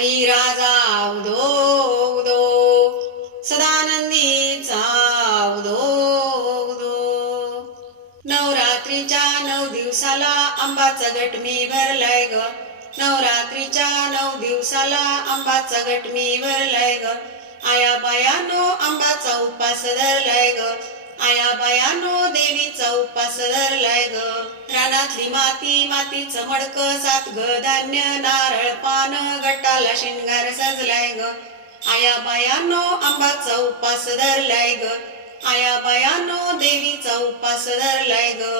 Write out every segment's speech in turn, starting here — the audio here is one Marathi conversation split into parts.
आई राजा उदो उदो सदानंदीचा उदो. उदो नवरात्रीच्या नऊ दिवसाला आंबाचा गट मी भरलाय ग. नवरात्रीच्या नऊ दिवसाला आंबाचा गट मी भरलाय ग. आया बायानो आंबाचा उपास धरलाय ग. आया बायानो देवीचा उपास धरलाय ग. घरातली माती मातीच मडक सात ग धान्य नारळ पान गटाला शिंगार सजलाय ग. आया बायानो आंबाचा उपास धरलाय ग. आया बायानो देवीचा उपास धरलाय ग.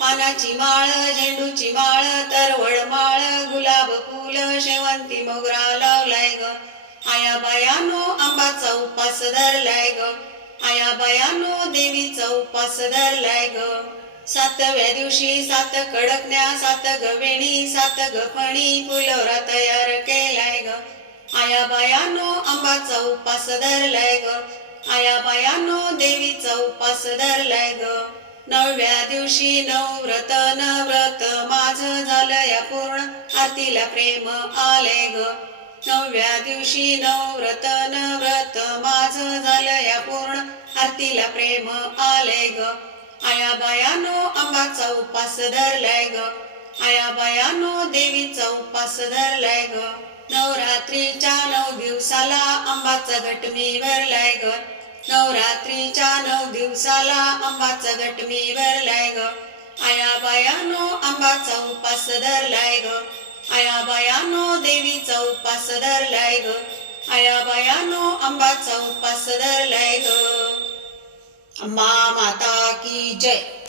पानाची माळ झेंडूची माळ तरवळ माळ गुलाब फुल शेवंती मोगरा लावलाय ग. आया बायानो आंबाचा उपास धरलाय ग. आया बायानो देवीचा उपास धरलाय ग. सातव्या दिवशी सात कडकण्या सात गवेणी सात गफणी फुलवरा तयार केलाय ग. आया बायानो आंबाचा उपास धरलाय ग. आया बायानो देवीचा उपास धरलाय ग. नवव्या दिवशी नवव्रत नव्रत माझ झालं या पूर्ण आरतीला प्रेम आले ग. नवव्या दिवशी नवव्रत नव्रत माझ झालं या पूर्ण आरतीला प्रेम आले ग. आया बायानो अंबाचा उपास धरलाय ग. आया बायानो देवीचा उपास धरलाय ग. नवरात्रीच्या नऊ दिवसाला अंबाचा घट मी भरलाय ग. नवरात्रीच्या नऊ दिवसाला अंबाचा घट मी भरलाय ग. आया बायानो आंबाचा उपास धरलाय ग. आया बायानो देवीचा उपास धरलाय ग. आया बायानो अंबाचा उपास धरलाय ग. अंबा DJ.